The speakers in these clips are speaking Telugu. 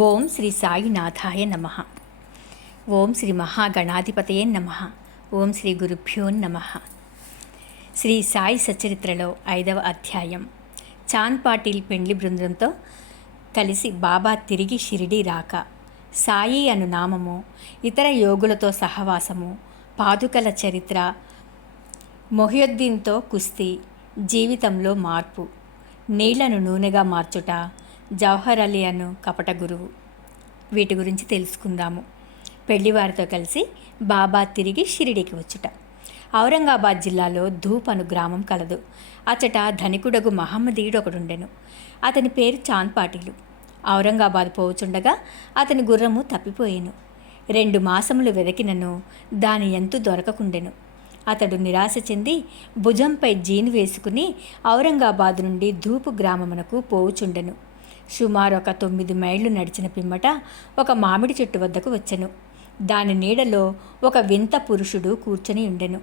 ఓం శ్రీ సాయినాథాయ నమః. ఓం శ్రీ మహాగణాధిపతయే నమః. ఓం శ్రీ గురుభ్యో నమః. శ్రీ సాయి సచరిత్రలో 5వ అధ్యాయం. చాంద్ పాటిల్ పెండ్లి బృందంతో కలిసి బాబా తిరిగి షిరిడీ రాక, సాయి అను నామము, ఇతర యోగులతో సహవాసము, పాదుకల చరిత్ర, మొహియుద్దీన్తో కుస్తీ, జీవితంలో మార్పు, నీళ్లను నూనెగా మార్చుట, జవహర్ అలీ అను కపట గురువు, వీటి గురించి తెలుసుకుందాము. పెళ్లివారితో కలిసి బాబా తిరిగి షిరిడీకి వచ్చుట. ఔరంగాబాద్ జిల్లాలో ధూప్ అను గ్రామం కలదు. అచట ధనికుడగు మహమ్మదీయుడు ఒకడుండెను. అతని పేరు చాంద్ పాటిలు. ఔరంగాబాద్ పోవుచుండగా అతని గుర్రము తప్పిపోయెను. 2 మాసములు వెదకినను దాని ఎంతు దొరకకుండెను. అతడు నిరాశ చెంది భుజంపై జీను వేసుకుని ఔరంగాబాద్ నుండి ధూపు గ్రామమునకు పోవుచుండెను. సుమారు ఒక 9 మైళ్ళు నడిచిన పిమ్మట ఒక మామిడి చెట్టు వద్దకు వచ్చెను. దాని నీడలో ఒక వింత పురుషుడు కూర్చొని ఉండెను.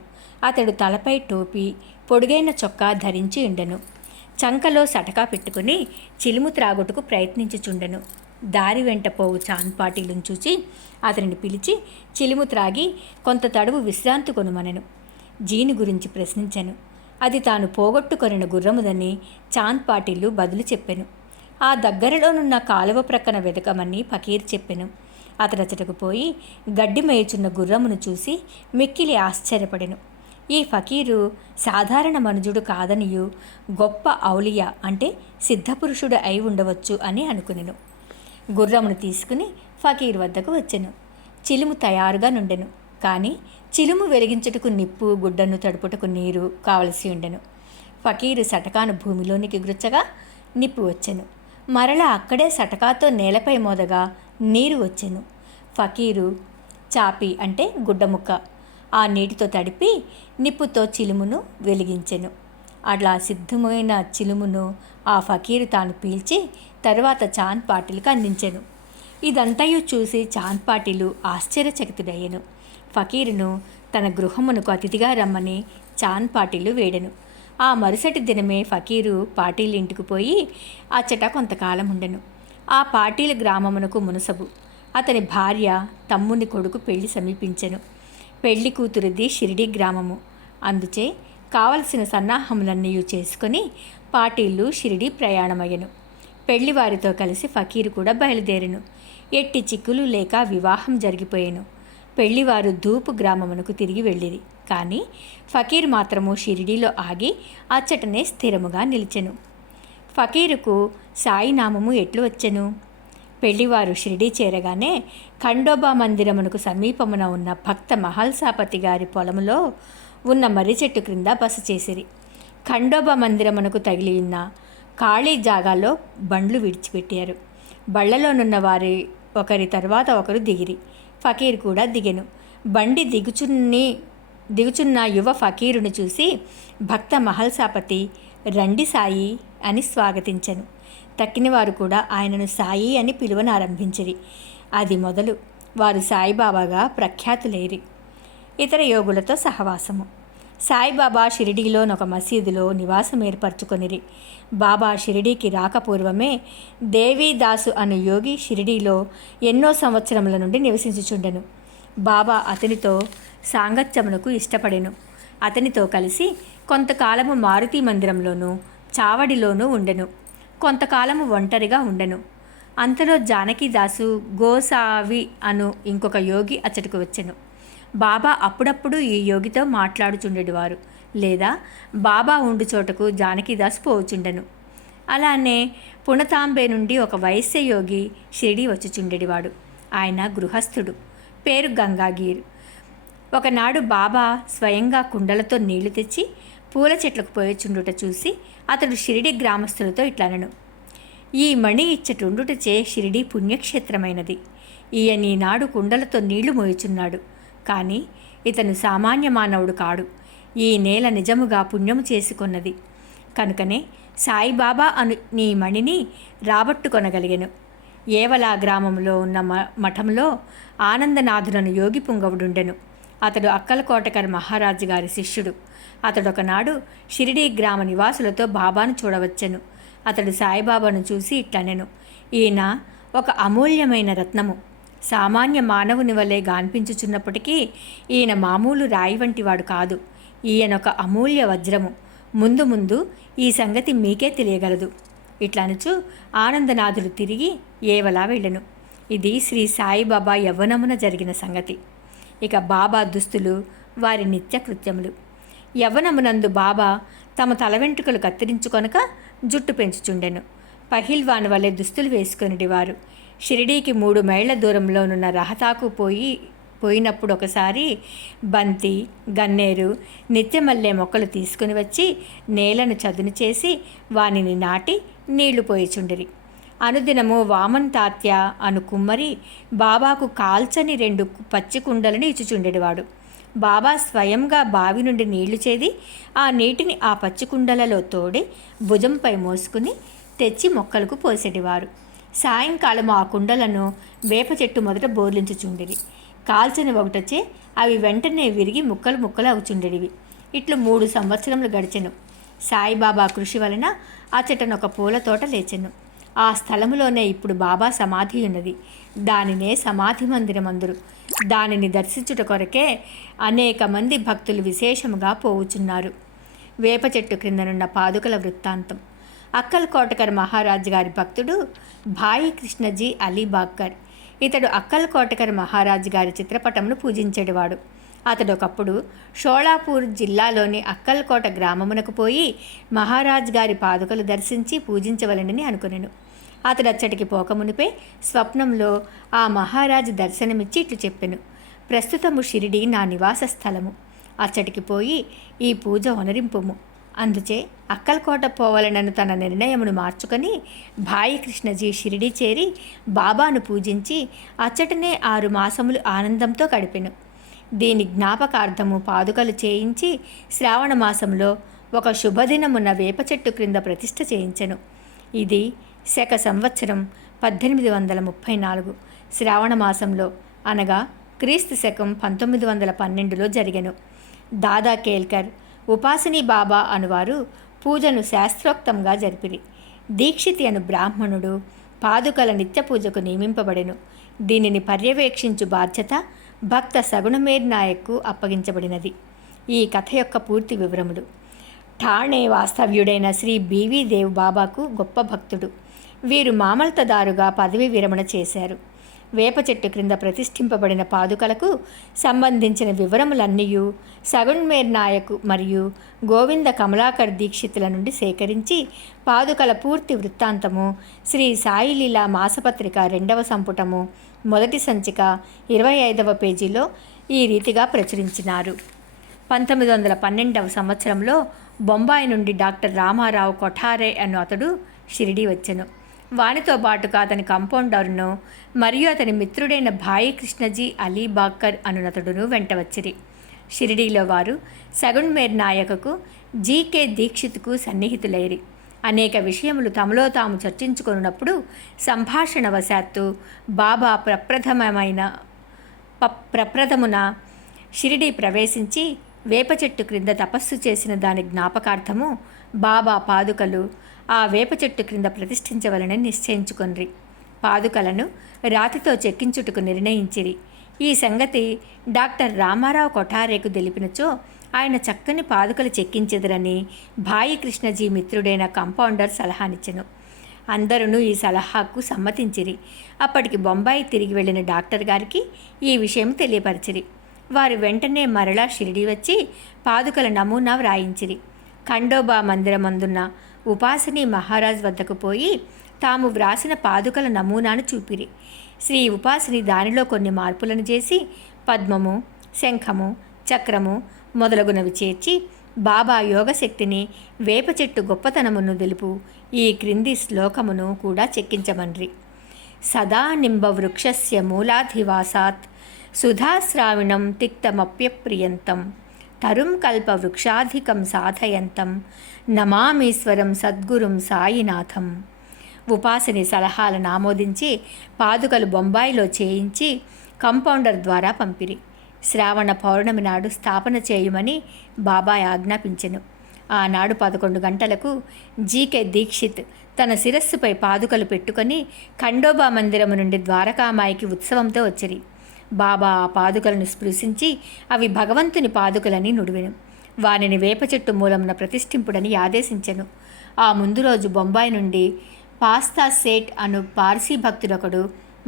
అతడు తలపై టోపీ, పొడుగైన చొక్కా ధరించి ఉండెను. చంకలో సటకా పెట్టుకుని చిలుము త్రాగుటకు ప్రయత్నించుచుండెను. దారి వెంట పోవు చాంద్ పాటిలును చూచి అతనిని పిలిచి చిలుము త్రాగి కొంత తడువు విశ్రాంతి కొనుమనెను. జీని గురించి ప్రశ్నించెను. అది తాను పోగొట్టుకొనిన గుర్రముదని చాంద్ పాటిల్లు బదులు చెప్పెను. ఆ దగ్గరలోనున్న కాలువ ప్రక్కన వెదకమని ఫకీర్ చెప్పెను. అతడచటకు పోయి గడ్డి మేయుచున్న గుర్రమును చూసి మిక్కిలి ఆశ్చర్యపడెను. ఈ ఫకీరు సాధారణ మనుజుడు కాదనియు గొప్ప ఔలియా అంటే సిద్ధపురుషుడు అయి ఉండవచ్చు అని అనుకునెను. గుర్రమును తీసుకుని ఫకీర్ వద్దకు వచ్చెను. చిలుము తయారుగా నుండెను. కానీ చిలుము వెలిగించుటకు నిప్పు, గుడ్డను తడుపుటకు నీరు కావలసి ఉండెను. ఫకీరు సటకాను భూమిలోనికి గుచ్చగా నిప్పు వచ్చెను. మరలా అక్కడే సటకాతో నేలపై మోదగా నీరు వచ్చెను. ఫకీరు చాపి అంటే గుడ్డముక్క ఆ నీటితో తడిపి నిప్పుతో చిలుమును వెలిగించెను. అట్లా సిద్ధమైన చిలుమును ఆ ఫకీరు తాను పీల్చి తరువాత చాంద్ పాటిల్కు అందించెను. ఇదంతయు చూసి చాంద్ పాటిలు ఆశ్చర్యచకితుడయ్యెను. ఫకీరును తన గృహమునకు అతిథిగా రమ్మని చాంద్ పాటిలు వేడెను. ఆ మరుసటి దినమే ఫకీరు పాటీల్ ఇంటికి పోయి అచ్చట కొంతకాలం ఉండెను. ఆ పాటీల్ గ్రామమునకు మునసబు. అతని భార్య తమ్ముని కొడుకు పెళ్లి సమీపించెను. పెళ్లి కూతురిది షిరిడీ గ్రామము. అందుచే కావలసిన సన్నాహములన్నీ చేసుకొని పాటీళ్ళు షిరిడీ ప్రయాణమయ్యను. పెళ్లివారితో కలిసి ఫకీరు కూడా బయలుదేరెను. ఎట్టి చిక్కులు లేక వివాహం జరిగిపోయెను. పెళ్లివారు ధూపు గ్రామమునకు తిరిగి వెళ్ళిరి. కానీ ఫకీర్ మాత్రము షిరిడీలో ఆగి అచ్చటనే స్థిరముగా నిలిచెను. ఫకీరుకు సాయి నామము ఎట్లు వచ్చెను? పెళ్లివారు షిరిడీ చేరగానే ఖండోబా మందిరమునకు సమీపమున ఉన్న భక్త మహల్సాపతి గారి పొలములో ఉన్న మర్రి చెట్టు క్రింద బస చేసిరి. ఖండోబా మందిరమునకు తగిలి ఉన్న ఖాళీ జాగాలో బండ్లు విడిచిపెట్టారు. బళ్లలోనున్న వారి ఒకరి తర్వాత ఒకరు దిగిరి. ఫకీర్ కూడా దిగెను. బండి దిగుచున్న యువ ఫకీరును చూసి భక్త మహల్సాపతి రండి సాయి అని స్వాగతించెను. తక్కినవారు కూడా ఆయనను సాయి అని పిలువనారంభించిరి. అది మొదలు వారు సాయిబాబాగా ప్రఖ్యాతులైరి. ఇతర యోగులతో సహవాసము. సాయిబాబా షిరిడీలోనొక మసీదులో నివాసం ఏర్పరచుకొనిరి. బాబా షిరిడీకి రాకపూర్వమే దేవీదాసు అను యోగి షిరిడీలో ఎన్నో సంవత్సరముల నుండి నివసించుచుండెను. బాబా అతనితో సాంగత్యమునకు ఇష్టపడెను. అతనితో కలిసి కొంతకాలము మారుతి మందిరంలోనూ చావడిలోనూ ఉండెను. కొంతకాలము ఒంటరిగా ఉండెను. అంతలో జానకీదాసు గోసావి అను ఇంకొక యోగి అచ్చటకు వచ్చెను. బాబా అప్పుడప్పుడు ఈ యోగితో మాట్లాడుచుండేవారు, లేదా బాబా ఉండు చోటకు జానకీదాస్ పోవుచుండెను. అలానే పుణతాంబే నుండి ఒక వైశ్య యోగి షిరిడీ వచ్చుచుండేవాడు. ఆయన గృహస్థుడు. పేరు గంగాగీర్. ఒకనాడు బాబా స్వయంగా కుండలతో నీళ్లు తెచ్చి పూల చెట్లకు పోయచుండుట చూసి అతడు షిరిడీ గ్రామస్తులతో ఇట్లనెను. ఈ మణి ఇచ్చటుండుటచే షిరిడీ పుణ్యక్షేత్రమైనది. ఈయనీనాడు కుండలతో నీళ్లు మోయుచున్నాడు. కానీ ఇతను సామాన్య మానవుడు కాడు. ఈ నేల నిజముగా పుణ్యము చేసుకొన్నది. కనుకనే సాయిబాబా అను నీ మణిని రాబట్టుకొనగలిగెను. ఏవలా గ్రామంలో ఉన్న మఠంలో ఆనందనాథులను యోగి పుంగవుడుండెను. అతడు అక్కలకోటకర్ మహారాజు గారి శిష్యుడు. అతడొకనాడు షిరిడీ గ్రామ నివాసులతో బాబాను చూడవచ్చెను. అతడు సాయిబాబాను చూసి ఇట్లనెను. ఈయన ఒక అమూల్యమైన రత్నము. సామాన్య మానవుని వలె గాన్పించుచున్నప్పటికీ ఈయన మామూలు రాయి వంటి వాడు కాదు. ఈయనొక అమూల్య వజ్రము. ముందు ముందు ఈ సంగతి మీకే తెలియగలదు. ఇట్లనుచు ఆనందనాథుడు తిరిగి ఏవలా వెళ్ళెను. ఇది శ్రీ సాయిబాబా యవ్వనమున జరిగిన సంగతి. ఇక బాబా దుస్తులు, వారి నిత్యకృత్యములు. యవ్వనమునందు బాబా తమ తల వెంట్రుకలు కత్తిరించుకొనక జుట్టు పెంచుచుండెను. పహిల్వాన్ వలె దుస్తులు వేసుకొనిటివారు. షిరిడీకి 3 మైళ్ళ దూరంలోనున్న రహతాకు పోయినప్పుడు ఒకసారి బంతి, గన్నేరు, నిత్యమల్లె మొక్కలు తీసుకుని వచ్చి నేలను చదును చేసి వానిని నాటి నీళ్లు పోయిచుండిరి. అనుదినము వామన్ తాత్య అను కుమ్మరి బాబాకు కాల్చని 2 పచ్చి కుండలను ఇచ్చుచుండెడివాడు. బాబా స్వయంగా బావి నుండి నీళ్లు చేది ఆ నీటిని ఆ పచ్చి కుండలలో తోడి భుజంపై మోసుకుని తెచ్చి మొక్కలకు పోసేటివారు. సాయంకాలం ఆ కుండలను వేప చెట్టు మొదట బోర్లించుచుండిరి. కాల్చని ఒకటొచ్చే అవి వెంటనే విరిగి ముక్కలు ముక్కలు అవుచుండెడివి. ఇట్లు 3 సంవత్సరములు గడిచెను. సాయిబాబా కృషి వలన అచటనొక పూల తోట లేచెను. ఆ స్థలములోనే ఇప్పుడు బాబా సమాధి ఉన్నది. దానినే సమాధి మందిరమందురు. దానిని దర్శించుట కొరకే అనేక మంది భక్తులు విశేషముగా పోవుచున్నారు. వేప చెట్టు క్రిందనున్న పాదుకల వృత్తాంతం. అక్కల్ కోటకర్ మహారాజు గారి భక్తుడు భాయి కృష్ణజీ అలీబాక్కర్. ఇతడు అక్కల్ కోటకర్ మహారాజు గారి చిత్రపటమును పూజించేవాడు. అతడు ఒకప్పుడు షోళాపూర్ జిల్లాలోని అక్కల్కోట గ్రామమునకు పోయి మహారాజు గారి పాదుకలు దర్శించి పూజించవలనని అనుకునెను. అతడు అచ్చటికి పోకమునిపే స్వప్నంలో ఆ మహారాజు దర్శనమిచ్చి ఇట్లు చెప్పెను: ప్రస్తుతము షిరిడి నా నివాస స్థలము. అచ్చటికి పోయి ఈ పూజ ఒనరింపుము. అందుచే అక్కల్కోట పోవాలనను తన నిర్ణయమును మార్చుకొని భాయి కృష్ణజీ షిరిడి చేరి బాబాను పూజించి అచ్చటనే 6 మాసములు ఆనందంతో గడిపెను. దీని జ్ఞాపకార్థము పాదుకలు చేయించి శ్రావణ మాసంలో ఒక శుభదినమున వేప చెట్టు క్రింద ప్రతిష్ఠ చేయించెను. ఇది శక సంవత్సరం 1834 శ్రావణ మాసంలో, అనగా క్రీస్తు శకం 1912లో జరిగెను. దాదా కేల్కర్, ఉపాసిని బాబా అనువారు పూజను శాస్త్రోక్తంగా జరిపిరి. దీక్షితి అను బ్రాహ్మణుడు పాదుకల నిత్య పూజకు నియమింపబడెను. దీనిని పర్యవేక్షించు బాధ్యత భక్త సగుణమేర్ నాయక్కు అప్పగించబడినది. ఈ కథ యొక్క పూర్తి వివరములు. ఠాణే వాస్తవ్యుడైన శ్రీ బివి దేవ్ బాబాకు గొప్ప భక్తుడు. వీరు మామల్తదారుగా పదవి విరమణ చేశారు. వేప చెట్టు క్రింద ప్రతిష్ఠింపబడిన పాదుకలకు సంబంధించిన వివరములన్నీయూ సగుణ్మేర్ నాయక్ మరియు గోవింద కమలాకర్ దీక్షితుల నుండి సేకరించి పాదుకల పూర్తి వృత్తాంతము శ్రీ సాయిలీలా మాసపత్రిక 2వ సంపుటము మొదటి సంచిక 25వ పేజీలో ఈ రీతిగా ప్రచురించినారు. 1912వ సంవత్సరంలో బొంబాయి నుండి డాక్టర్ రామారావు కొఠారే అను అతడు షిరిడి వచ్చెను. వానితో పాటుగా అతని కంపౌండర్ను మరియు అతని మిత్రుడైన భాయి కృష్ణజీ అలీబాక్కర్ అనునతడును వెంట వచ్చిరి. షిరిడీలో వారు సగుణ్మేర్ నాయకకు జీకే దీక్షిత్కు సన్నిహితులైరి. అనేక విషయములు తమలో తాము చర్చించుకున్నప్పుడు సంభాషణవశాత్తు బాబా ప్రప్రథమున షిరిడీ ప్రవేశించి వేప చెట్టు క్రింద తపస్సు చేసిన దాని జ్ఞాపకార్థము బాబా పాదుకలు ఆ వేప చెట్టు క్రింద ప్రతిష్ఠించవలనని నిశ్చయించుకొనిరి. పాదుకలను రాతితో చెక్కించుటకు నిర్ణయించిరి. ఈ సంగతి డాక్టర్ రామారావు కొఠారేకు తెలిపినచో ఆయన చక్కని పాదుకలు చెక్కించెదరని భాయి కృష్ణజీ మిత్రుడైన కంపౌండర్ సలహానిచ్చెను. అందరూ ఈ సలహాకు సమ్మతించిరి. అప్పటికి బొంబాయి తిరిగి వెళ్ళిన డాక్టర్ గారికి ఈ విషయం తెలియపరిచిరి. వారు వెంటనే మరలా షిరిడి వచ్చి పాదుకల నమూనా వ్రాయించిరి. ఖండోబా మందిరమందున్న ఉపాసిని మహారాజ్ వద్దకు పోయి తాము వ్రాసిన పాదుకల నమూనాను చూపిరి. శ్రీ ఉపాసిని దానిలో కొన్ని మార్పులను చేసి పద్మము, శంఖము, చక్రము మొదలగునవి చేర్చి బాబా యోగశక్తిని, వేప చెట్టు గొప్పతనమును తెలుపు ఈ క్రింది శ్లోకమును కూడా చెక్కించమన్రి. సదా నింబ వృక్షస్య మూలాధివాసాత్ సుధాశ్రావిణం తిక్తమప్యప్రియంతం తరుం కల్ప వృక్షాధికం సాధయంతం నమామీశ్వరం సద్గురుం సాయినాథం. ఉపాసిని సలహాలను ఆమోదించి పాదుకలు బొంబాయిలో చేయించి కంపౌండర్ ద్వారా పంపిరి. శ్రావణ పౌర్ణమి నాడు స్థాపన చేయుమని బాబా ఆజ్ఞాపించెను. ఆనాడు 11 గంటలకు జీకే దీక్షిత్ తన శిరస్సుపై పాదుకలు పెట్టుకొని ఖండోబా మందిరము నుండి ద్వారకామాయికి ఉత్సవంతో వచ్చిరి. బాబా ఆ పాదుకలను స్పృశించి అవి భగవంతుని పాదుకలని నుడివెను. వానిని వేప చెట్టు మూలమున ప్రతిష్ఠింపుడని ఆదేశించెను. ఆ ముందు రోజు బొంబాయి నుండి పాస్తా సేట్ అను పార్సీ భక్తుడొకడు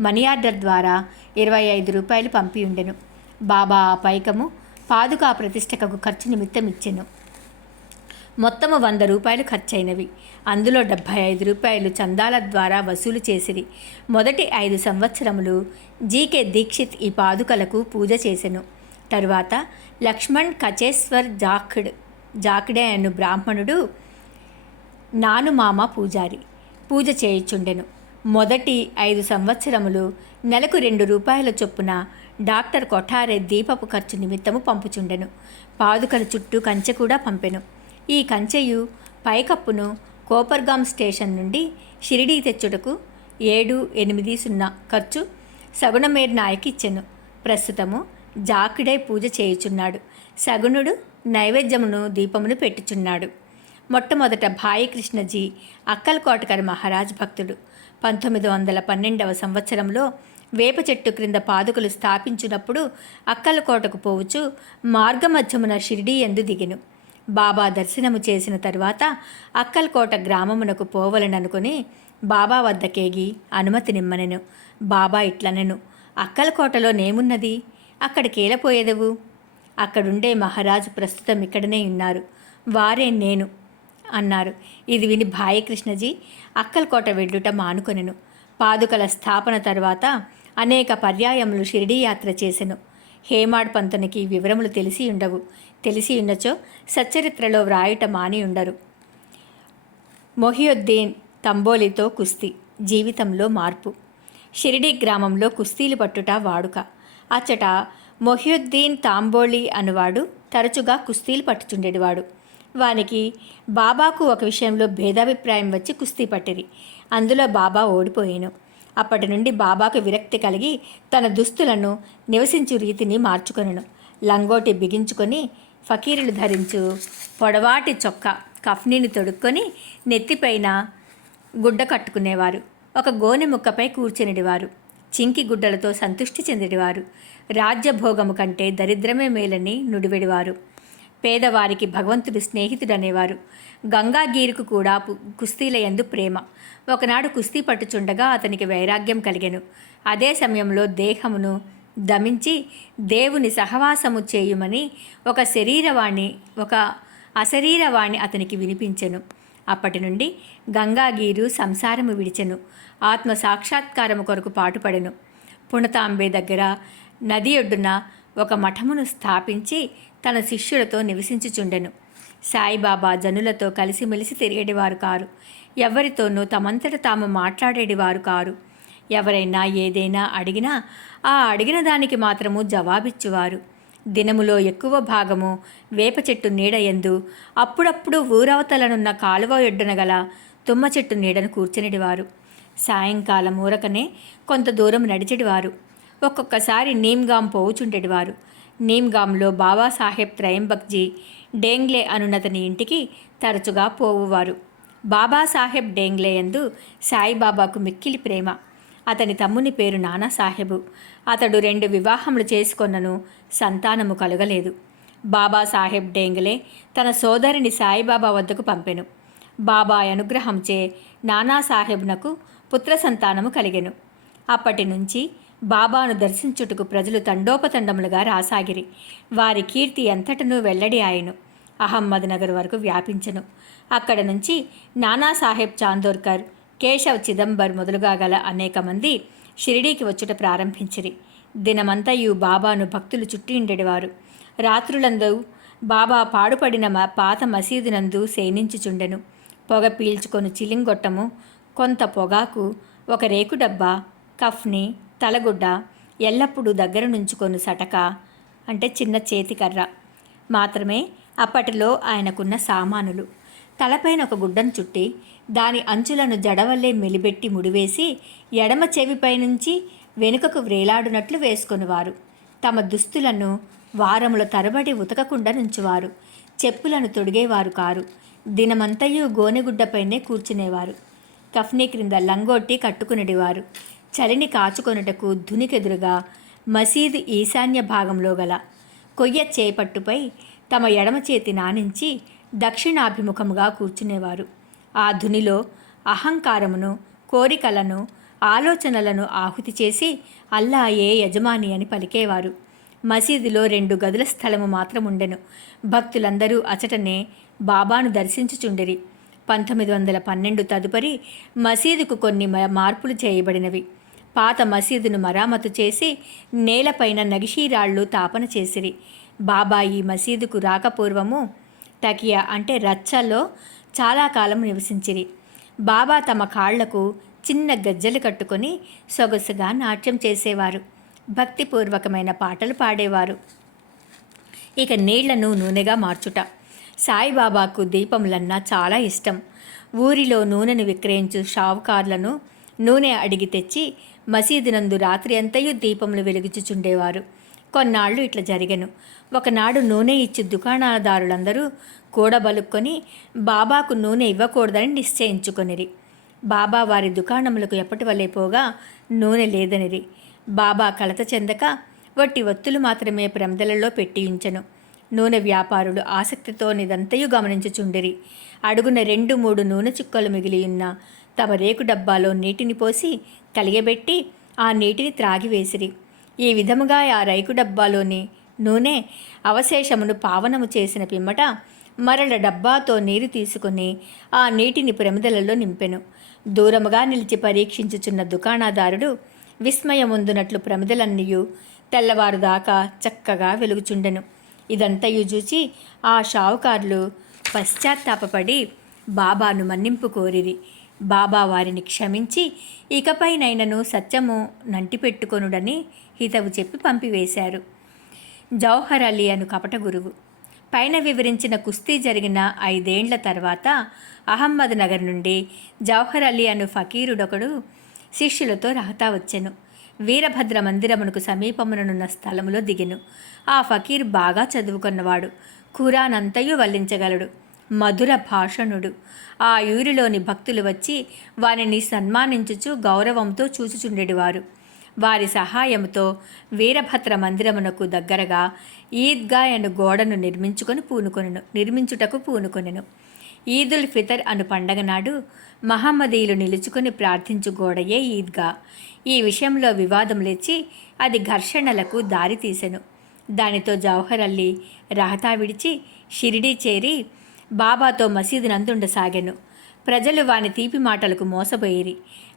మనీ ఆర్డర్ ద్వారా 25 రూపాయలు పంపియుండెను. బాబా ఆ పైకము పాదుకా ప్రతిష్టకు ఖర్చు నిమిత్తం ఇచ్చెను. మొత్తము 100 రూపాయలు ఖర్చయినవి. అందులో 75 రూపాయలు చందాల ద్వారా వసూలు చేసిరి. మొదటి 5 సంవత్సరములు జీకే దీక్షిత్ ఈ పాదుకలకు పూజ చేసెను. తరువాత లక్ష్మణ్ కచేశ్వర్ జాఖడే అను బ్రాహ్మణుడు నానుమామ పూజారి పూజ చేయుచుండెను. మొదటి 5 సంవత్సరములు నెలకు 2 రూపాయల చొప్పున డాక్టర్ కొఠారే దీపపు ఖర్చు నిమిత్తము పంపుచుండెను. పాదుకల చుట్టూ కంచె కూడా పంపెను. ఈ కంచెయు పైకప్పును కోపర్గాం స్టేషన్ నుండి షిరిడీ తెచ్చుటకు 780 ఖర్చు సగుణమేర్ నాయక్ ఇచ్చెను. ప్రస్తుతము జాకిడే పూజ చేయుచున్నాడు. సగుణుడు నైవేద్యమును దీపమును పెట్టుచున్నాడు. మొట్టమొదట భాయి కృష్ణజీ అక్కల్కోటకర్ మహారాజ్ భక్తుడు. 1912వ సంవత్సరంలో వేప చెట్టు క్రింద పాదుకలు స్థాపించినప్పుడు అక్కలకోటకు పోవచ్చు మార్గమధ్యమున షిరిడీ యందు దిగెను. బాబా దర్శనము చేసిన తరువాత అక్కల్కోట గ్రామమునకు పోవలననుకుని బాబా వద్దకేగి అనుమతి నిమ్మనెను. బాబా ఇట్లనెను, అక్కల్కోటలో నేమున్నది, అక్కడికేలపోయేదవు? అక్కడుండే మహారాజు ప్రస్తుతం ఇక్కడనే ఉన్నారు, వారే నేను అన్నారు. ఇది విని భాయి కృష్ణజీ అక్కల్కోట వెళ్ళుట మానుకొనెను. పాదుకల స్థాపన తరువాత అనేక పర్యాయములు షిరిడీ యాత్ర చేసెను. హేమాడ్ పంతునికి వివరములు తెలిసి ఉండవు. తెలిసి ఉన్నచో సచ్చరిత్రలో వ్రాయుట మాని ఉండరు. మొహియుద్దీన్ తంబోలితో కుస్తీ, జీవితంలో మార్పు. షిరిడీ గ్రామంలో కుస్తీలు పట్టుట వాడుక. అచ్చట మొహియుద్దీన్ తాంబోళి అనువాడు తరచుగా కుస్తీలు పట్టుచుండేవాడు. వానికి బాబాకు ఒక విషయంలో భేదాభిప్రాయం వచ్చి కుస్తీ పట్టిరి. అందులో బాబా ఓడిపోయాను. అప్పటి నుండి బాబాకు విరక్తి కలిగి తన దుస్తులను నివసించు రీతిని మార్చుకొనెను. లంగోటి బిగించుకొని ఫకీరులు ధరించు పొడవాటి చొక్కా కఫ్నీని తొడుక్కొని నెత్తిపైన గుడ్డ కట్టుకునేవారు. ఒక గోనె ముక్కపై కూర్చునిడివారు. చింకి గుడ్డలతో సంతృష్టి చెందిడివారు. రాజ్యభోగము కంటే దరిద్రమే మేలని నుడివెడివారు. పేదవారికి భగవంతుడు స్నేహితుడనేవారు. గంగాగీరుకు కూడా కుస్తీల యందు ప్రేమ. ఒకనాడు కుస్తీ పట్టుచుండగా అతనికి వైరాగ్యం కలిగెను. అదే సమయంలో దేహమును దమించి దేవుని సహవాసము చేయుమని ఒక అశరీరవాణి అతనికి వినిపించెను. అప్పటి నుండి గంగాగీరు సంసారము విడిచెను. ఆత్మ సాక్షాత్కారము కొరకు పాటుపడెను. పుణతాంబే దగ్గర నది ఒడ్డున ఒక మఠమును స్థాపించి తన శిష్యులతో నివసించుచుండెను. సాయిబాబా జనులతో కలిసిమెలిసి తిరిగేటివారు కారు. ఎవరితోనూ తమంతట తాము మాట్లాడేటివారు కారు. ఎవరైనా ఏదైనా అడిగినా ఆ అడిగిన దానికి మాత్రము జవాబిచ్చువారు. దినములో ఎక్కువ భాగము వేప చెట్టు నీడయందు, అప్పుడప్పుడు ఊరవతలనున్న కాలువ ఒడ్డున గల తుమ్మ చెట్టు నీడను కూర్చునిడివారు. సాయంకాలం ఊరకనే కొంత దూరం నడిచెడివారు. ఒక్కొక్కసారి నీమ్గాం పోవుచుండెడివారు. నీమ్గాంలో బాబాసాహెబ్ త్రయంబక్జీ డేంగ్లే అనునతని ఇంటికి తరచుగా పోవువారు. బాబాసాహెబ్ డేంగ్లే యందు సాయిబాబాకు మిక్కిలి ప్రేమ. అతని తమ్ముని పేరు నానాసాహెబు. అతడు 2 వివాహములు చేసుకొన్నను సంతానము కలుగలేదు. బాబాసాహెబ్ డేంగ్లే తన సోదరిని సాయిబాబా వద్దకు పంపెను. బాబా అనుగ్రహంచే నానాసాహెబ్నకు పుత్ర సంతానము కలిగెను. అప్పటి నుంచి బాబాను దర్శించుటకు ప్రజలు తండోపతండములుగా రాసాగిరి. వారి కీర్తి ఎంతటనూ వెల్లడి ఆయను. అహమ్మద్నగర్ వరకు వ్యాపించెను. అక్కడ నుంచి నానాసాహెబ్ చాందోర్కర్, కేశవ్ చిదంబర్ మొదలుగా గల అనేక మంది షిరిడీకి వచ్చుట ప్రారంభించిరి. దినమంతయు బాబాను భక్తులు చుట్టి ఉండేవారు. రాత్రులందు బాబా పాడుపడిన పాత మసీదునందు శయనించుచుండెను. పొగ పీల్చుకొని చిలింగొట్టము, కొంత పొగాకు, ఒక రేకు డబ్బా, కఫ్ని, తలగుడ్డ, ఎల్లప్పుడూ దగ్గర నుంచుకొని సటక అంటే చిన్న చేతికర్ర మాత్రమే అప్పటిలో ఆయనకున్న సామానులు. తలపైన ఒక గుడ్డను చుట్టి దాని అంచులను జడవల్లే మెలిబెట్టి ముడివేసి ఎడమ చెవిపై నుంచి వెనుకకు వ్రేలాడునట్లు వేసుకొనివారు. తమ దుస్తులను వారముల తరబడి ఉతకకుండా నుంచువారు. చెప్పులను తొడిగేవారు కారు. దినమంతయు గోనెగుడ్డపైనే కూర్చునేవారు. కఫ్నీ క్రింద లంగోటి కట్టుకునేవారు. చలిని కాచుకొనుటకు ధునికెదురుగా మసీదు ఈశాన్య భాగంలో గల కొయ్య చేపట్టుపై తమ ఎడమ చేతి నానించి దక్షిణాభిముఖముగా కూర్చునేవారు. ఆ ధునిలో అహంకారమును, కోరికలను, ఆలోచనలను ఆహుతి చేసి అల్లాయే యజమాని అని పలికేవారు. మసీదులో 2 గదుల స్థలము మాత్రముండెను. భక్తులందరూ అచటనే బాబాను దర్శించుచుండిరి. 1912 తదుపరి మసీదుకు కొన్ని మార్పులు చేయబడినవి. పాత మసీదును మరామతు చేసి నేలపైన నగిషీరాళ్లు తాపన చేసిరి. బాబా ఈ మసీదుకు రాకపూర్వము తకియా అంటే రచ్చలో చాలా కాలం నివసించిరి. బాబా తమ కాళ్లకు చిన్న గజ్జలు కట్టుకొని సొగసుగా నాట్యం చేసేవారు. భక్తిపూర్వకమైన పాటలు పాడేవారు. ఇక నీళ్లను నూనెగా మార్చుట. సాయిబాబాకు దీపములన్నా చాలా ఇష్టం. ఊరిలో నూనెను విక్రయించు షావుకార్లను నూనె అడిగి తెచ్చి మసీదునందు రాత్రి అంతయు దీపములు వెలుగుచుచుండేవారు. కొన్నాళ్ళు ఇట్లా జరిగెను. ఒకనాడు నూనె ఇచ్చి దుకాణదారులందరూ కూడబలుక్కొని బాబాకు నూనె ఇవ్వకూడదని నిశ్చయించుకొనిరి. బాబా వారి దుకాణములకు ఎప్పటి వలె పోగా నూనె లేదనిరి. బాబా కలత చెందక వట్టి ఒత్తులు మాత్రమే ప్రమిదలలో పెట్టియుంచెను. నూనె వ్యాపారులు ఆసక్తితో నిదంతయు గమనించుచుండిరి. అడుగున 2-3 నూనె చుక్కలు మిగిలియున్న తమ రేకు డబ్బాలో నీటిని పోసి కలిగబెట్టి ఆ నీటిని త్రాగివేసిరి. ఈ విధముగా ఆ రైకు డబ్బాలోని నూనె అవశేషమును పావనము చేసిన పిమ్మట మరల డబ్బాతో నీరు తీసుకుని ఆ నీటిని ప్రమిదలలో నింపెను. దూరముగా నిలిచి పరీక్షించుచున్న దుకాణదారుడు విస్మయముందునట్లు ప్రమిదలన్నీయు తెల్లవారుదాకా చక్కగా వెలుగుచుండెను. ఇదంతయు చూచి ఆ షావుకారులు పశ్చాత్తాపపడి బాబాను మన్నింపు కోరిరి. బాబా వారిని క్షమించి ఇకపైనైనను సత్యము నంటిపెట్టుకొనుడని హితవు చెప్పి పంపివేశారు. జౌహర్ అలీ అను కపట గురువు. పైన వివరించిన కుస్తీ జరిగిన 5 ఏండ్ల తర్వాత అహమ్మద్ నగర్ నుండి జౌహర్ అలీ అను ఫకీరుడొకడు శిష్యులతో రహతా వచ్చెను. వీరభద్ర మందిరమునకు సమీపముననున్న స్థలములో దిగెను. ఆ ఫకీర్ బాగా చదువుకున్నవాడు. ఖురానంతయు వల్లించగలడు. మధుర భాషణుడు. ఆ ఊరిలోని భక్తులు వచ్చి వారిని సన్మానించుచు గౌరవంతో చూచుచుండెడివారు. వారి సహాయంతో వీరభద్ర మందిరమునకు దగ్గరగా ఈద్గా అను గోడను నిర్మించుటకు పూనుకొనెను. ఈదుల్ ఫితర్ అను పండగ నాడు మహమ్మదీయులు నిలుచుకొని ప్రార్థించు గోడయే ఈద్గా. ఈ విషయంలో వివాదం లేచి అది ఘర్షణలకు దారితీసెను. దానితో జౌహర్ అలీ రహతా విడిచి షిరిడీ చేరి బాబాతో మసీదు నందుండసాగెను. ప్రజలు వాని తీపి మాటలకు మోసపోయిరి.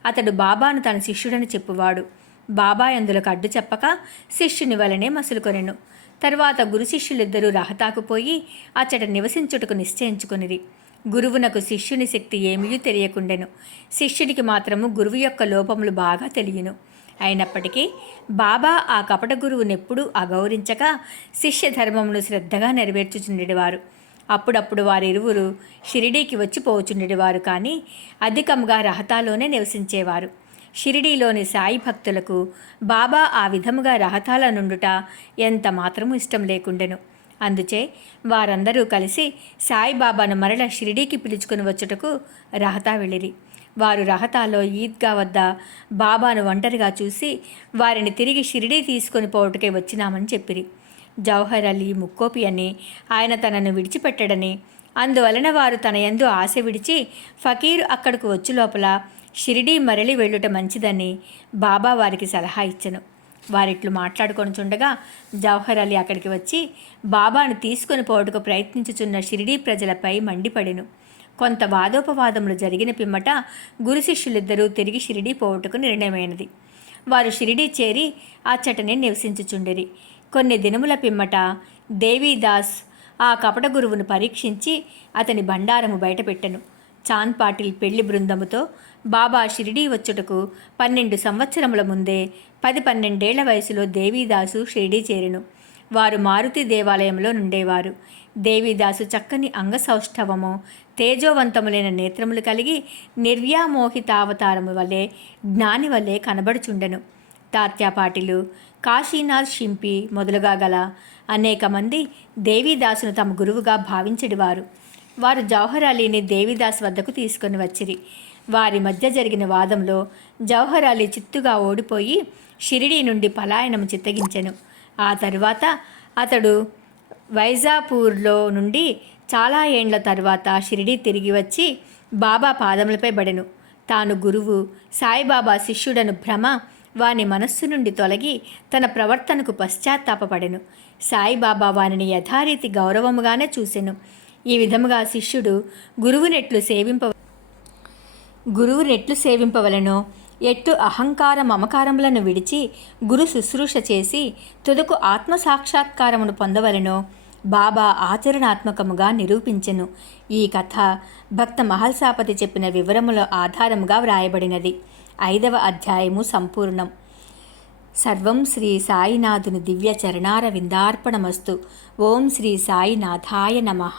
అతడు బాబాను తన శిష్యుడని చెప్పువాడు. బాబా అందులకు అడ్డు చెప్పక శిష్యుని వలనే మసులుకొనెను. తర్వాత గురు శిష్యులిద్దరూ రహతాకు పోయి అచ్చట నివసించుటకు నిశ్చయించుకొనిరి. గురువునకు శిష్యుని శక్తి ఏమీ తెలియకుండెను. శిష్యుడికి మాత్రము గురువు యొక్క లోపములు బాగా తెలియను. అయినప్పటికీ బాబా ఆ కపట గురువునెప్పుడూ అగౌరించక శిష్య ధర్మమును శ్రద్ధగా నెరవేర్చుచుండేవారు. అప్పుడప్పుడు వారిరువురు షిరిడీకి వచ్చి పోచుండేవారు, కానీ అధికంగా రహతాలోనే నివసించేవారు. షిరిడీలోని సాయి భక్తులకు బాబా ఆ విధముగా రహతాల నుండుట ఎంత మాత్రమూ ఇష్టం లేకుండెను. అందుచే వారందరూ కలిసి సాయిబాబాను మరల షిరిడీకి పిలుచుకుని వచ్చుటకు రహతా వెళ్ళిరి. వారు రహతాలో ఈద్గా వద్ద బాబాను ఒంటరిగా చూసి వారిని తిరిగి షిరిడీ తీసుకొని పోవటకే వచ్చినామని చెప్పిరి. జౌహర్ అలీ ముక్కోపి అని, ఆయన తనను విడిచిపెట్టడని, అందువలన వారు తన యందు ఆశ విడిచి ఫకీరు అక్కడకు వచ్చు లోపల షిరిడీ మరలి వెళ్ళుట మంచిదని బాబా వారికి సలహా ఇచ్చెను. వారిట్లు మాట్లాడుకొనుచుండగా జౌహర్ అలీ అక్కడికి వచ్చి బాబాను తీసుకొని పోవటకు ప్రయత్నించుచున్న షిరిడీ ప్రజలపై మండిపడెను. కొంత వాదోపవాదములు జరిగిన పిమ్మట గురు శిష్యులిద్దరూ తిరిగి షిరిడీ పోవటకు నిర్ణయమైనది. వారు షిరిడీ చేరి అచ్చటనే నివసించుచుండిరి. కొన్ని దినముల పిమ్మట దేవీదాస్ ఆ కపట గురువును పరీక్షించి అతని బండారము బయటపెట్టెను. చాంద్ పాటిల్ పెళ్లి బృందముతో బాబా షిరిడీ వచ్చుటకు 12 సంవత్సరముల ముందే 10-12 ఏళ్ల వయసులో దేవీదాసు షిరిడీ చేరెను. వారు మారుతి దేవాలయంలో నుండేవారు. దేవీదాసు చక్కని అంగసౌష్ఠవము, తేజోవంతములైన నేత్రములు కలిగి నిర్వ్యామోహితావతారము వలె జ్ఞాని వలె కనబడుచుండెను. తాత్యాపాటిలు కాశీనాథ్ షింపి మొదలుగా గల అనేక మంది దేవీదాసును తమ గురువుగా భావించడివారు. వారు జవహర్ అలీని దేవీదాస్ వద్దకు తీసుకొని వచ్చిరి. వారి మధ్య జరిగిన వాదంలో జవహర్ అలీ చిత్తుగా ఓడిపోయి షిరిడీ నుండి పలాయనం చిత్తగించెను. ఆ తరువాత అతడు వైజాపూర్లో నుండి చాలా ఏండ్ల తర్వాత షిరిడీ తిరిగి వచ్చి బాబా పాదములపై పడెను. తాను గురువు, సాయిబాబా శిష్యుడను భ్రమ వాని మనస్సు నుండి తొలగి తన ప్రవర్తనకు పశ్చాత్తాపపడెను. సాయిబాబా వానిని యథారీతి గౌరవముగానే చూసెను. ఈ విధముగా శిష్యుడు గురువునెట్లు సేవింపవలెనో, ఎట్లు అహంకార మమకారములను విడిచి గురు శుశ్రూష చేసి తుదకు ఆత్మసాక్షాత్కారమును పొందవలెనో బాబా ఆచరణాత్మకముగా నిరూపించెను. ఈ కథ భక్త మహల్సాపతి చెప్పిన వివరముల ఆధారముగా వ్రాయబడినది. 5వ అధ్యాయము సంపూర్ణం. సర్వం శ్రీ సాయినాథుని దివ్య చరణార విందార్పణమస్తు. ఓం శ్రీ సాయినాథాయ నమః.